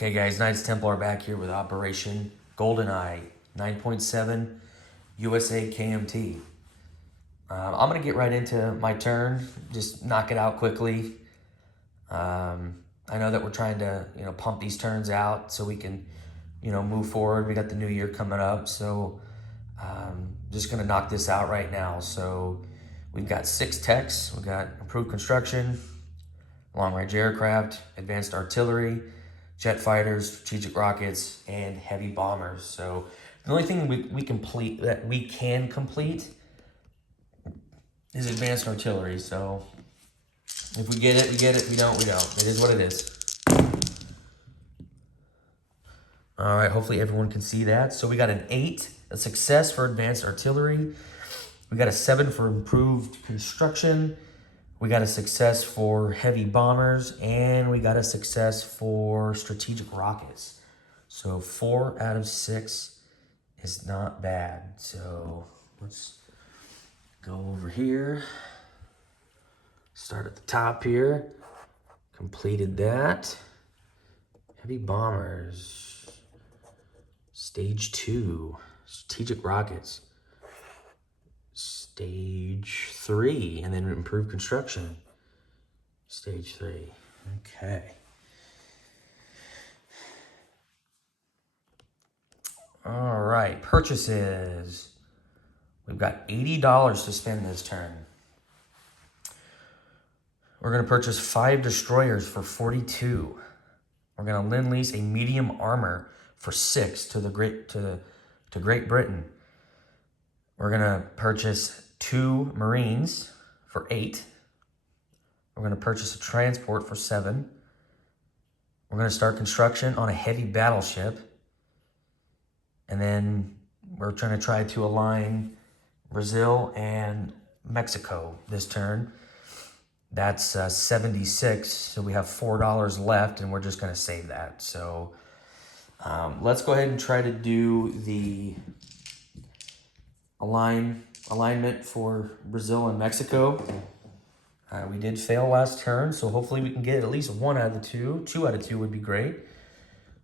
Okay guys, Knights Templar back here with Operation GoldenEye 9.7 USA KMT. I'm going to get right into my turn, just knock it out quickly. I know that we're trying to, pump these turns out so we can, move forward. We got the new year coming up, so just going to knock this out right now. So we've got 6 techs. We've got improved construction, long-range aircraft, advanced artillery, jet fighters, strategic rockets, and heavy bombers. So the only thing we can complete is advanced artillery. So if we get it, we get it. If we don't, we don't. It is what it is. All right, hopefully everyone can see that. So we got an 8, a success for advanced artillery. We got a 7 for improved construction. We got a success for heavy bombers, and we got a success for strategic rockets. So 4 out of 6 is not bad. So let's go over here. Start at the top here. Completed that. Heavy bombers. Stage 2. Strategic rockets. Stage 3, and then improved construction. Stage 3. Okay. All right, purchases. We've got $80 to spend this turn. We're going to purchase 5 destroyers for 42. We're going to lend lease a medium armor for 6 to Great Britain. We're going to purchase 2 Marines for 8. We're going to purchase a transport for 7. We're going to start construction on a heavy battleship. And then we're trying to try to align Brazil and Mexico this turn. That's 76, so we have $4 left, and we're just going to save that. So let's go ahead and try to do the alignment for Brazil and Mexico. We did fail last turn, so hopefully we can get at least 1 out of the 2. 2 out of 2 would be great.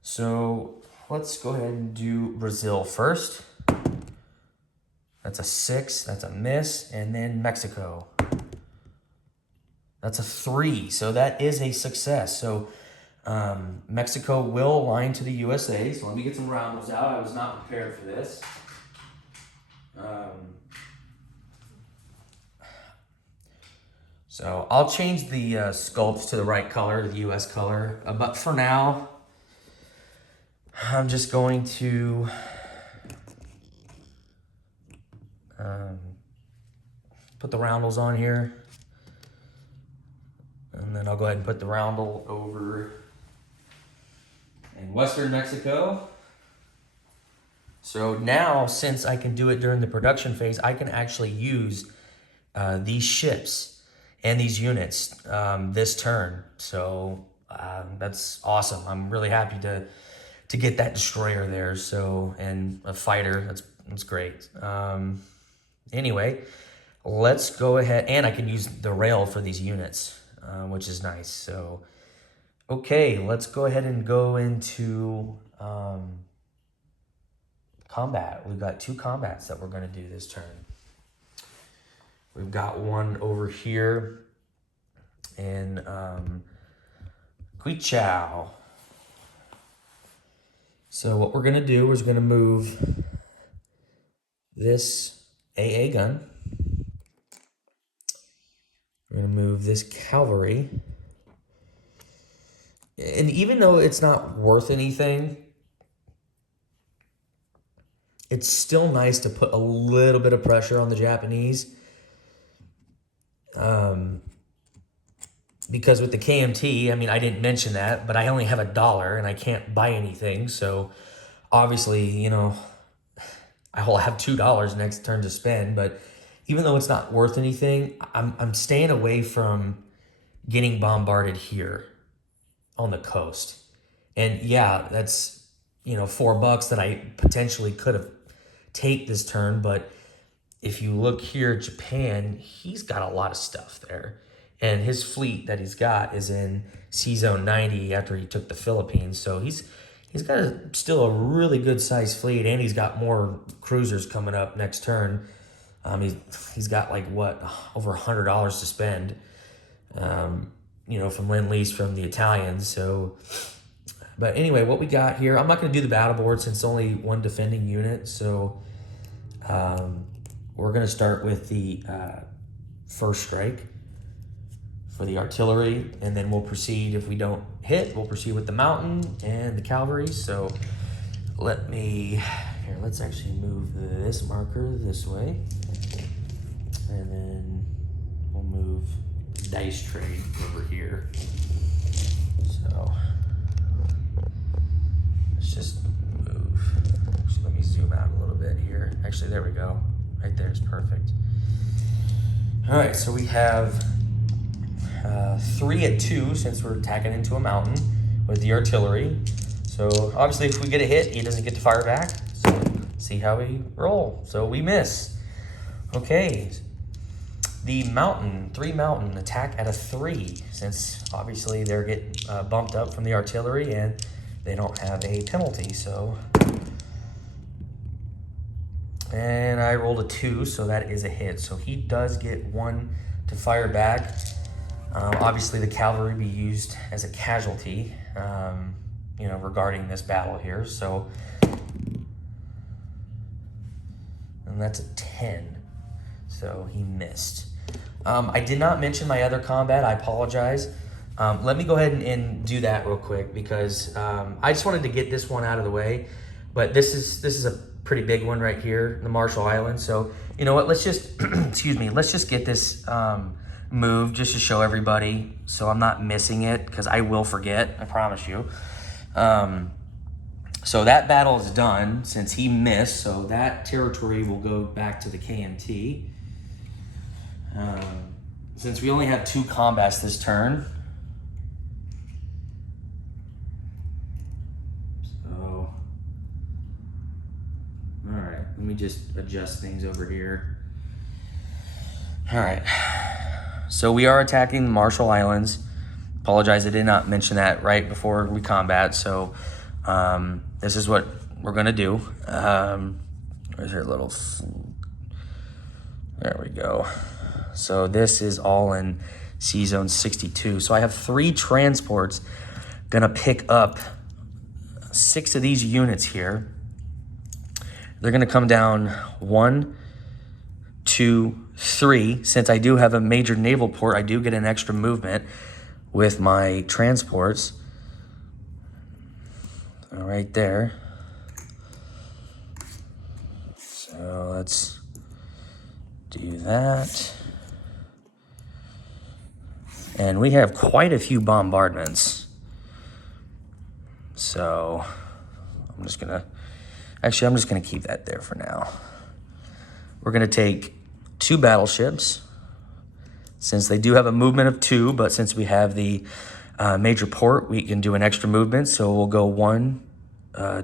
So let's go ahead and do Brazil first. That's a 6, that's a miss, and then Mexico. That's a 3, so that is a success. So Mexico will align to the USA. So let me get some roundels out. I was not prepared for this. So I'll change the sculpts to the right color, to the US color. But for now, I'm just going to put the roundels on here. And then I'll go ahead and put the roundel over in Western Mexico. So now, since I can do it during the production phase, I can actually use these ships and these units this turn. So that's awesome. I'm really happy to get that destroyer there. So, and a fighter, that's great. Anyway, let's go ahead, and I can use the rail for these units, which is nice. So, okay, let's go ahead and go into combat. We've got 2 combats that we're going to do this turn. We've got one over here in Quichao. So what we're going to do is going to move this AA gun. We're going to move this cavalry. And even though it's not worth anything, it's still nice to put a little bit of pressure on the Japanese. Because with the KMT, I mean, I didn't mention that, but I only have $1 and I can't buy anything. So obviously, I will have $2 next turn to spend. But even though it's not worth anything, I'm staying away from getting bombarded here on the coast. And yeah, that's, $4 that I potentially could have take this turn. But if you look here, Japan, he's got a lot of stuff there. And his fleet that he's got is in C-Zone 90 after he took the Philippines. So he's got still a really good sized fleet, and he's got more cruisers coming up next turn. He's got like what, over $100 to spend, you know, from Lend-Lease from the Italians. So, but anyway, what we got here, I'm not going to do the battle board since it's only one defending unit. So we're going to start with the first strike for the artillery, and then we'll proceed. If we don't hit, we'll proceed with the mountain and the cavalry. So let's actually move this marker this way, and then we'll move the dice tray over here. So let's just move. Actually, let me zoom out a little bit here. Actually, there we go. Right there is perfect. All right, so we have 3 at 2 since we're attacking into a mountain with the artillery. So obviously if we get a hit, he doesn't get to fire back. So see how we roll. So we miss. Okay. The mountain, 3 mountain, attack at a 3 since obviously they're getting bumped up from the artillery and they don't have a penalty. So, and I rolled a 2, so that is a hit. So he does get 1 to fire back. Obviously, the cavalry be used as a casualty, you know, regarding this battle here. So, and that's a 10. So he missed. I did not mention my other combat. I apologize. Let me go ahead and do that real quick because I just wanted to get this one out of the way. But this is a pretty big one right here, the Marshall Islands. So you know what? Let's just excuse me. Let's just get this. Move just to show everybody so I'm not missing it because I will forget, I promise you. So that battle is done since he missed, so that territory will go back to the KMT. Since we only have 2 combats this turn, so all right, let me just adjust things over here. All right. So we are attacking the Marshall Islands. Apologize, I did not mention that right before we combat. So this is what we're gonna do. Where's your little? There we go. So this is all in C-Zone 62. So I have 3 transports gonna pick up 6 of these units here. They're gonna come down 1, 2, 3. Since I do have a major naval port, I do get an extra movement with my transports. So right there. So let's do that. And we have quite a few bombardments. So I'm just gonna keep that there for now. We're gonna take 2 battleships, since they do have a movement of 2, but since we have the major port, we can do an extra movement. So we'll go 1,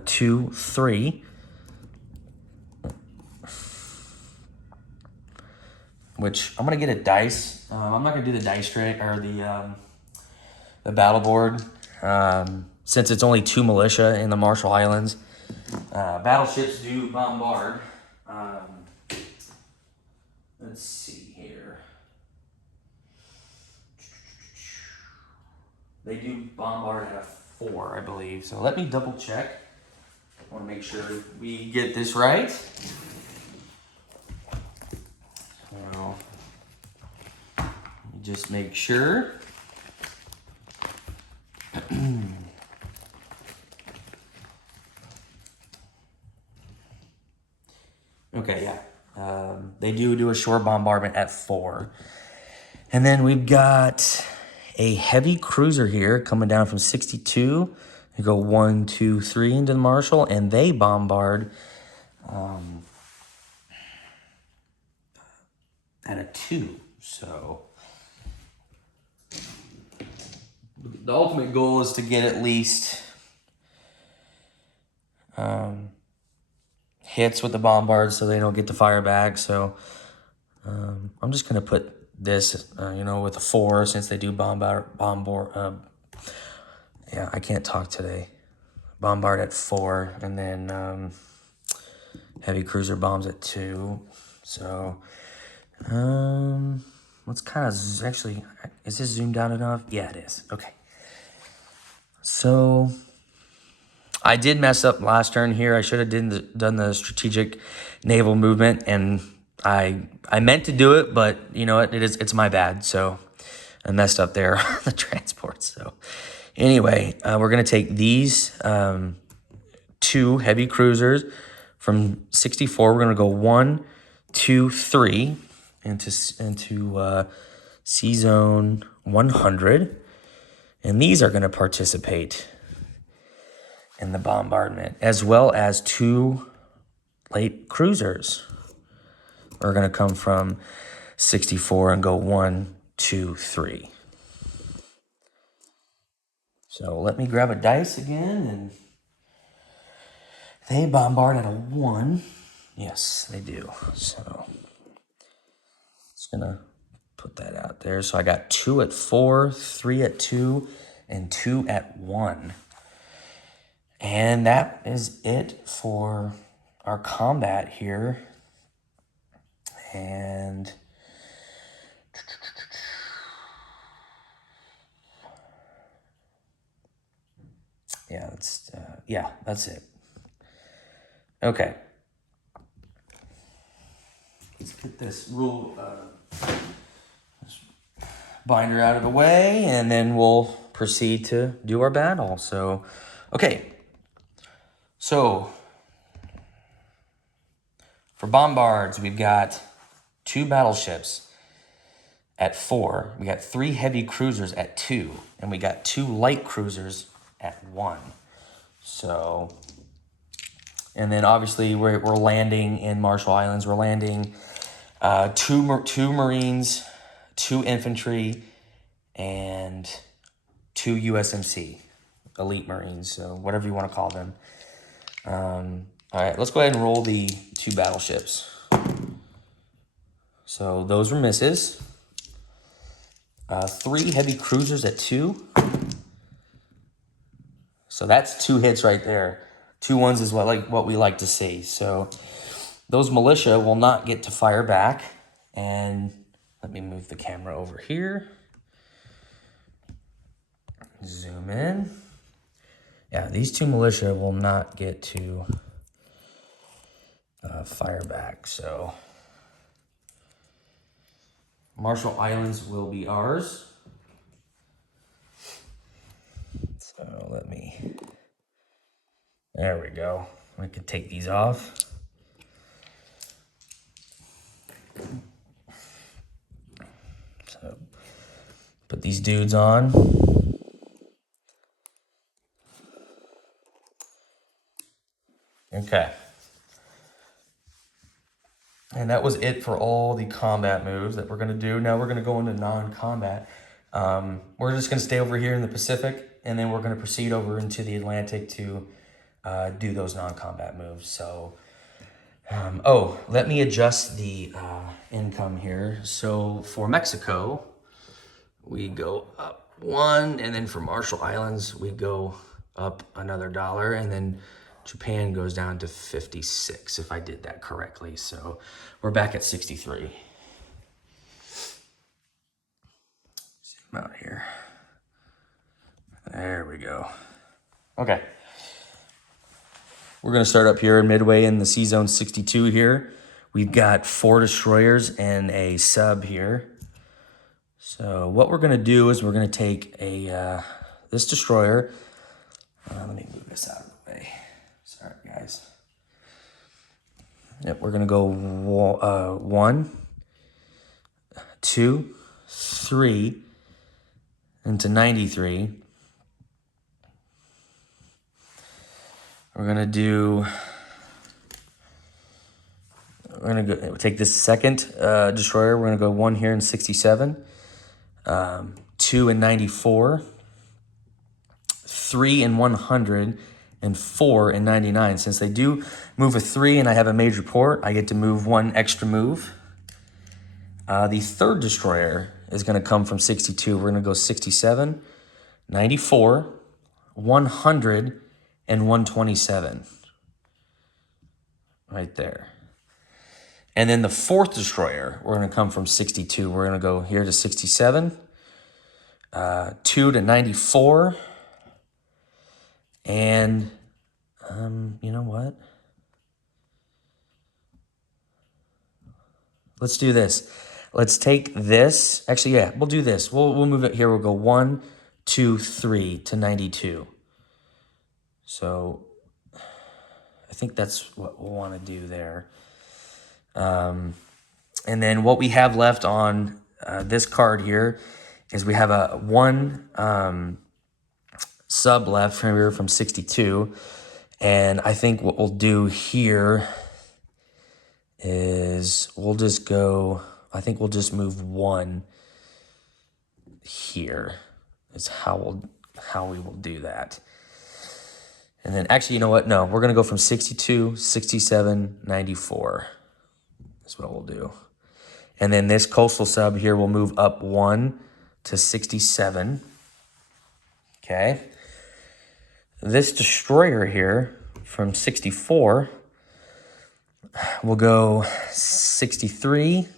2, 3. Which I'm gonna get a dice. I'm not gonna do the dice tray or the battle board, since it's only 2 militia in the Marshall Islands. Battleships do bombard. Let's see here. They do bombard at a 4, I believe. So let me double check. I want to make sure we get this right. So, let me just make sure. Okay, yeah. They do a shore bombardment at 4. And then we've got a heavy cruiser here coming down from 62. They go 1, 2, 3 into the Marshall, and they bombard at a 2. So the ultimate goal is to get at least hits with the bombards so they don't get to fire back. So I'm just going to put this, you know, with a 4, since they do bombard. Yeah, I can't talk today. Bombard at 4, and then heavy cruiser bombs at 2. So, let's kind of actually, is this zoomed out enough? Yeah, it is. Okay. So, I did mess up last turn here. I should have done the strategic naval movement, and I meant to do it, but you know what? It's my bad. So I messed up there on the transport. So anyway, we're gonna take these 2 heavy cruisers from 64. We're gonna go 1, 2, 3 into C zone 100, and these are gonna participate in the bombardment, as well as 2 light cruisers. We're gonna come from 64 and go 1, 2, 3. So let me grab a dice again, and they bombard at a 1. Yes, they do. So just gonna put that out there. So I got 2 at 4, 3 at 2, and 2 at 1. And that is it for our combat here. And yeah, that's it. Okay. Let's get this rule binder out of the way, and then we'll proceed to do our battle. So, okay. So, for bombards, we've got 2 battleships at 4. We got 3 heavy cruisers at 2. And we got 2 light cruisers at 1. So, and then obviously we're landing in Marshall Islands. We're landing 2 Marines, 2 infantry, and 2 USMC, elite Marines, so whatever you want to call them. All right, let's go ahead and roll the 2 battleships. So those were misses. 3 heavy cruisers at 2. So that's 2 hits right there. 2 ones is what we like to see. So those militia will not get to fire back. And let me move the camera over here. Zoom in. Yeah, these 2 militia will not get to fire back. So Marshall Islands will be ours. So let me, there we go. I can take these off. So put these dudes on. Okay. And that was it for all the combat moves that we're going to do. Now we're going to go into non-combat. We're just going to stay over here in the Pacific, and then we're going to proceed over into the Atlantic to do those non-combat moves. So, let me adjust the income here. So for Mexico, we go up 1, and then for Marshall Islands, we go up another $1, and then Japan goes down to 56, if I did that correctly. So we're back at 63. Zoom out here. There we go. Okay. We're going to start up here in midway in the C Zone 62 here. We've got 4 destroyers and a sub here. So what we're going to do is we're going to take this destroyer. Let me move this out of the way. Sorry, guys. Yep, we're going to go 1, 2, 3 into 93. We're going to take this second destroyer. We're going to go 1 here in 67, 2 in 94, 3 in 100, and 4 in 99. Since they do move a 3 and I have a major port, I get to move 1 extra move. The third destroyer is going to come from 62. We're going to go 67, 94, 100, and 127. Right there. And then the fourth destroyer, we're going to come from 62. We're going to go here to 67, 2 to 94, and you know what? Let's do this. Let's take this. Actually, yeah, we'll do this. We'll move it here. We'll go 1, 2, 3 to 92. So I think that's what we'll want to do there. And then what we have left on this card here is we have a one sub left from 62. And I think what we'll do here is we'll just go, I think we'll just move 1 here is how we will do that. And then actually, you know what? No, we're going to go from 62, 67, 94. That's what we'll do. And then this coastal sub here will move up 1 to 67. Okay. This destroyer here from 64 will go 63,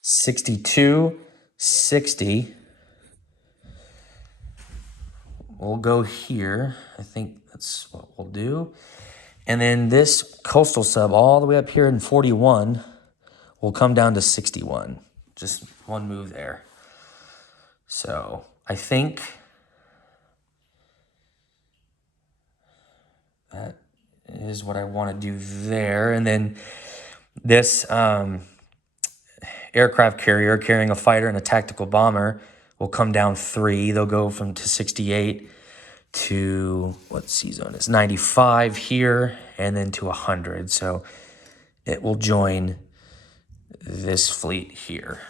62, 60. We'll go here. I think that's what we'll do. And then this coastal sub all the way up here in 41 will come down to 61. Just one move there. So I think that is what I want to do there. And then this aircraft carrier carrying a fighter and a tactical bomber will come down 3. They'll go from to 68 to, what C zone is, 95 here, and then to 100. So it will join this fleet here.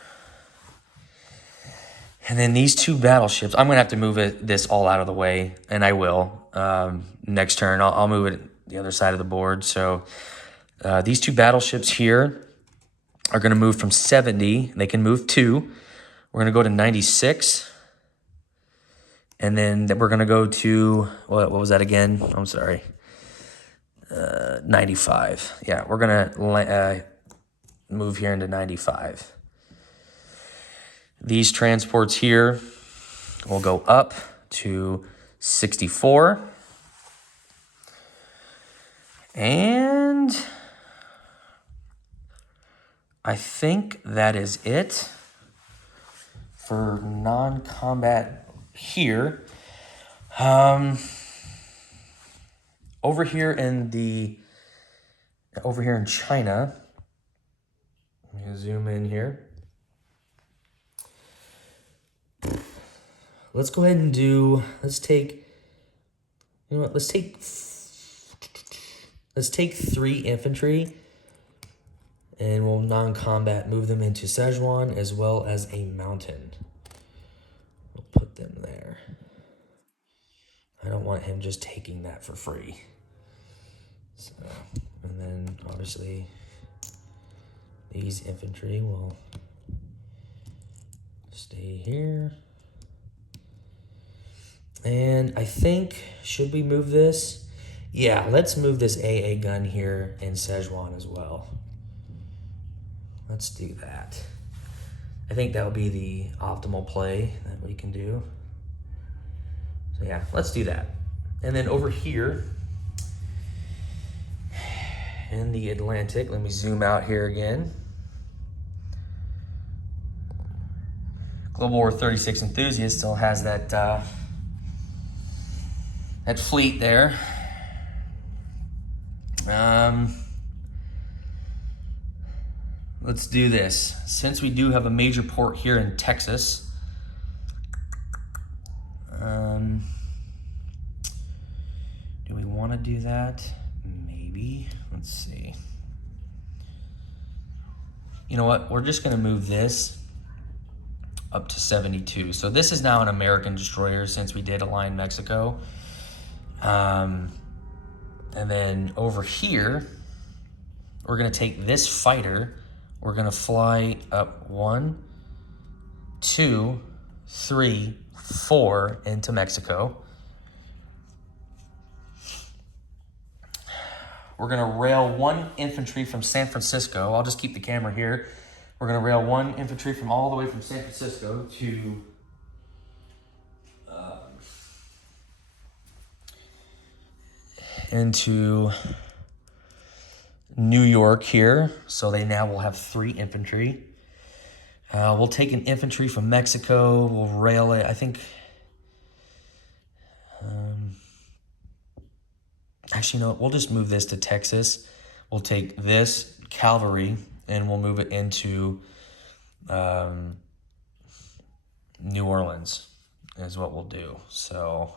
And then these 2 battleships, I'm going to have to move this all out of the way, and I will. Next turn, I'll move it the other side of the board. So these 2 battleships here are going to move from 70. They can move 2. We're going to go to 96. And then we're going to go to, what was that again? I'm sorry. 95. Yeah, we're going to move here into 95. These transports here will go up to 64. And I think that is it for non-combat here. Over here in China, let me zoom in here. Let's go ahead and do, let's take 3 infantry, and we'll non-combat move them into Szechuan as well as a mountain. We'll put them there. I don't want him just taking that for free. So, and then obviously these infantry will stay here. And I think, should we move this? Yeah, let's move this AA gun here in Szechuan as well. Let's do that. I think that would be the optimal play that we can do. So yeah, let's do that. And then over here in the Atlantic, let me zoom out here again. Global War 36 enthusiast still has that that fleet there. Let's do this. Since we do have a major port here in Texas, do we want to do that? Maybe. Let's see. You know what? We're just going to move this up to 72. So this is now an American destroyer since we did align Mexico. And then over here, we're going to take this fighter. We're going to fly up 1, 2, 3, 4 into Mexico. We're going to rail 1 infantry from San Francisco. I'll just keep the camera here. We're going to rail 1 infantry from all the way from San Francisco to into New York here. So they now will have 3 infantry. We'll take an infantry from Mexico. We'll rail it. I think... actually, no, we'll just move this to Texas. We'll take this cavalry and we'll move it into New Orleans is what we'll do. So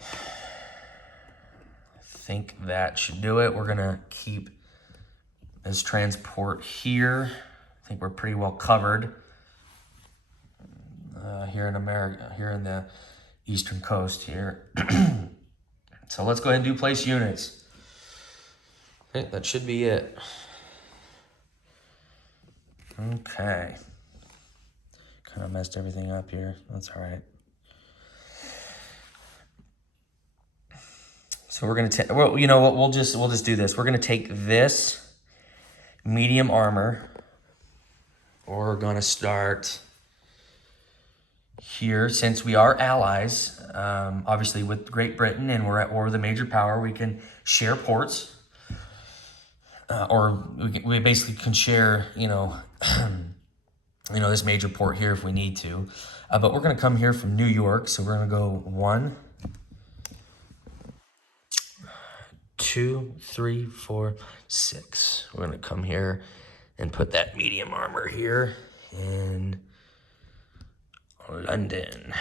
I think that should do it. We're going to keep this transport here. I think we're pretty well covered here in America, here in the eastern coast here. So let's go ahead and do place units. I think that should be it. Okay. Kind of messed everything up here. That's all right. So we're gonna take. Well, you know what? We'll just do this. We're gonna take this medium armor. We're gonna start here, since we are allies, obviously with Great Britain, and we're at war with a major power. We can share ports, or we basically can share, this major port here if we need to. But we're going to come here from New York, so we're going to go 1, 2, 3, 4, 6. We're going to come here and put that medium armor here in London.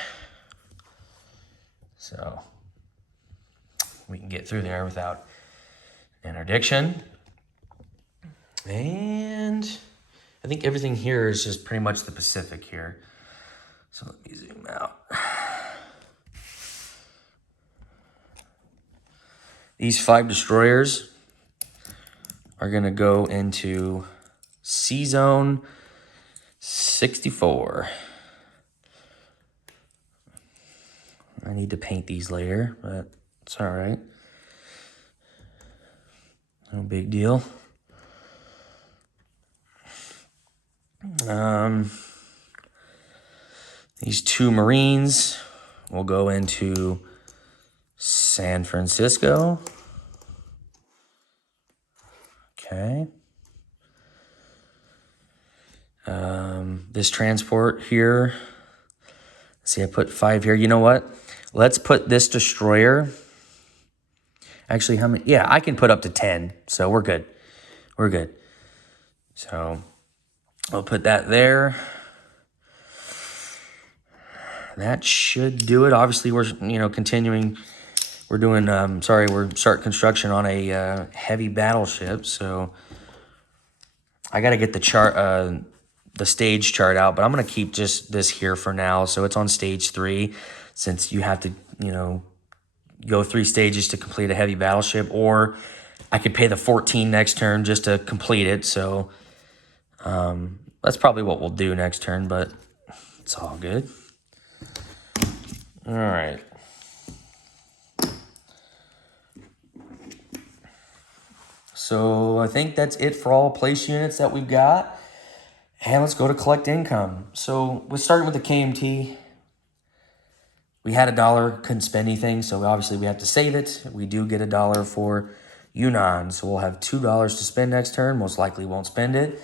So we can get through there without interdiction. And I think everything here is just pretty much the Pacific here. So let me zoom out. These 5 destroyers are going to go into Sea Zone 64. I need to paint these later, but it's all right. No big deal. These 2 Marines will go into San Francisco. Okay. This transport here. See, I put 5 here. You know what? Let's put this destroyer. Actually, how many? Yeah, I can put up to 10. So we're good. We're good. So I'll put that there. That should do it. Obviously, we're continuing. We're doing. We're starting construction on a heavy battleship. So I got to get the chart, the stage chart out. But I'm gonna keep just this here for now. So it's on stage 3, since you have to, go 3 stages to complete a heavy battleship, or I could pay the 14 next turn just to complete it. So that's probably what we'll do next turn, but it's all good. All right. So I think that's it for all place units that we've got. And let's go to collect income. So we're starting with the KMT. We had $1, couldn't spend anything, so obviously we have to save it. We do get $1 for Yunnan, so we'll have $2 to spend next turn. Most likely won't spend it.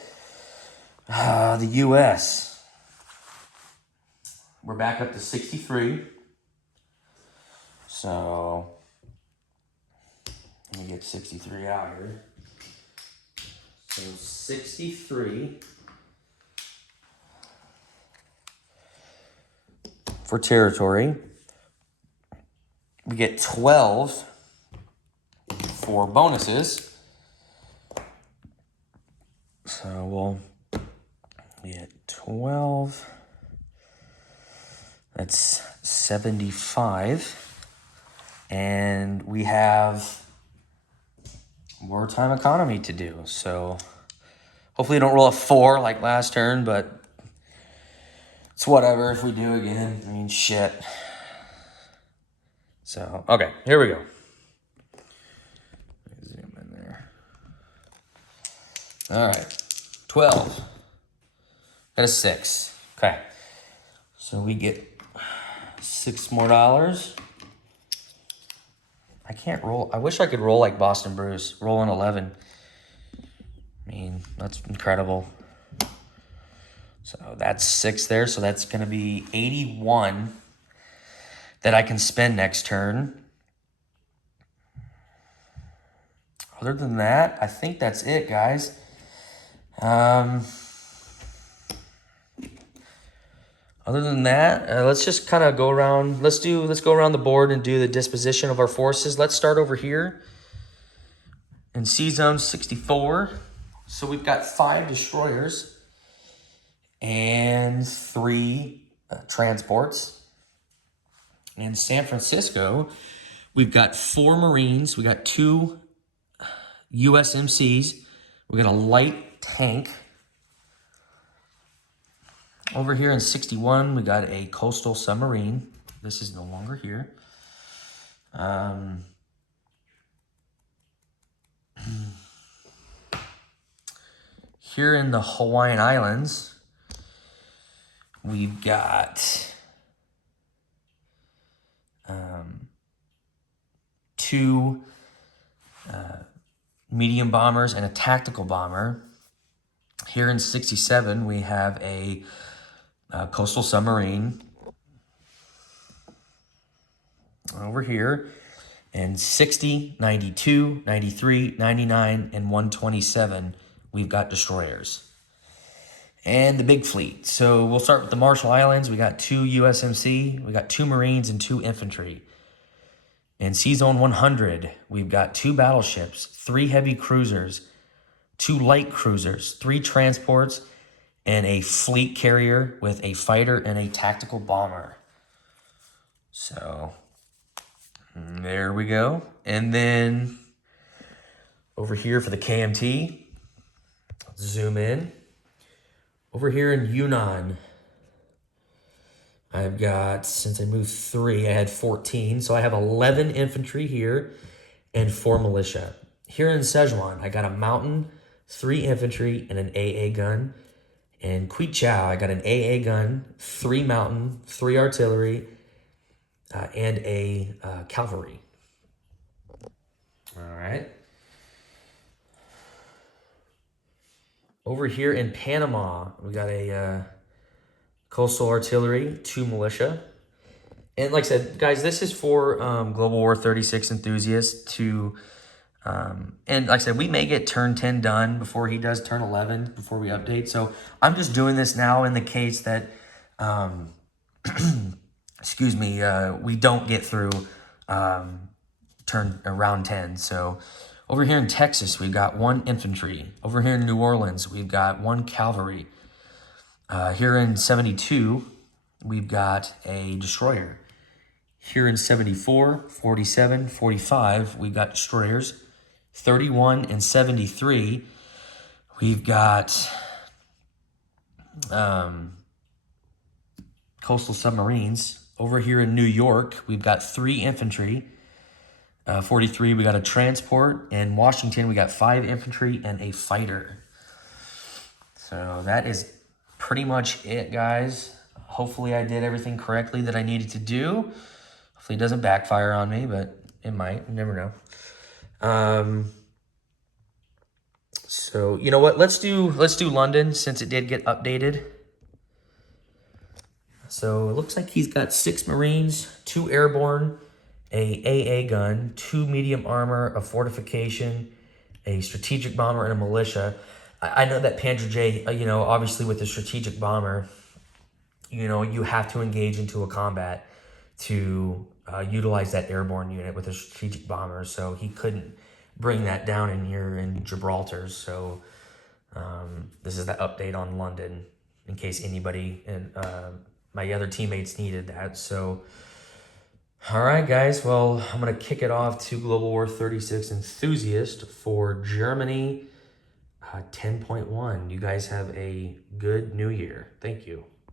The U.S. We're back up to 63. So let me get 63 out here. So 63 for territory. We get 12 for bonuses. So we'll get 12. That's 75. And we have wartime economy to do. So hopefully don't roll a 4 like last turn, but it's whatever if we do again. I mean, shit. So, okay, here we go. Zoom in there. All right, 12. Got a 6. Okay, so we get $6 more. I can't roll. I wish I could roll like Boston Bruce, roll an 11. I mean, that's incredible. So that's 6 there. So that's going to be 81 that I can spend next turn. Other than that, I think that's it, guys. Other than that, let's just kind of go around. Let's go around the board and do the disposition of our forces. Let's start over here in C Zone 64. So we've got 5 destroyers and 3 transports. In San Francisco, we've got 4 Marines. We got 2 USMCs. We got a light tank. Over here in 61, we got a coastal submarine. This is no longer here. Here in the Hawaiian Islands, we've got 2 medium bombers and a tactical bomber. Here in 67, we have a coastal submarine. Over here in 60, 92, 93, 99, and 127, we've got destroyers. And the big fleet. So we'll start with the Marshall Islands. We got 2 USMC, we got 2 Marines, and 2 infantry. In Sea Zone 100, we've got 2 battleships, 3 heavy cruisers, 2 light cruisers, 3 transports, and a fleet carrier with a fighter and a tactical bomber. So there we go. And then over here for the KMT, zoom in. Over here in Yunnan, I've got, since I moved 3, I had 14. So I have 11 infantry here and 4 militia. Here in Sichuan, I got a mountain, 3 infantry, and an AA gun. In Quichao, I got an AA gun, 3 mountain, 3 artillery, and a cavalry. All right. Over here in Panama, we got a coastal artillery, 2 militia. And like I said, guys, this is for Global War 36 enthusiasts to... and like I said, we may get turn 10 done before he does turn 11, before we update. So I'm just doing this now in the case that, excuse me, we don't get through round 10. So over here in Texas, we've got 1 infantry. Over here in New Orleans, we've got 1 cavalry. Here in 72, we've got a destroyer. Here in 74, 47, 45, we've got destroyers. 31 and 73, we've got coastal submarines. Over here in New York, we've got 3 infantry. 43, we got a transport. In Washington, we got 5 infantry and a fighter. So that is pretty much it, guys. Hopefully I did everything correctly that I needed to do. Hopefully it doesn't backfire on me, but it might. You never know. So you know what? Let's do London since it did get updated. So it looks like he's got 6 Marines, 2 airborne, a AA gun, 2 medium armor, a fortification, a strategic bomber, and a militia. I know that Panzer J, you know, obviously with the strategic bomber, you know, you have to engage into a combat to utilize that airborne unit with a strategic bomber. So he couldn't bring that down in here in Gibraltar. So this is the update on London in case anybody and my other teammates needed that. So All right, guys. Well, I'm going to kick it off to Global War 36 Enthusiast for Germany 10.1. You guys have a good new year. Thank you.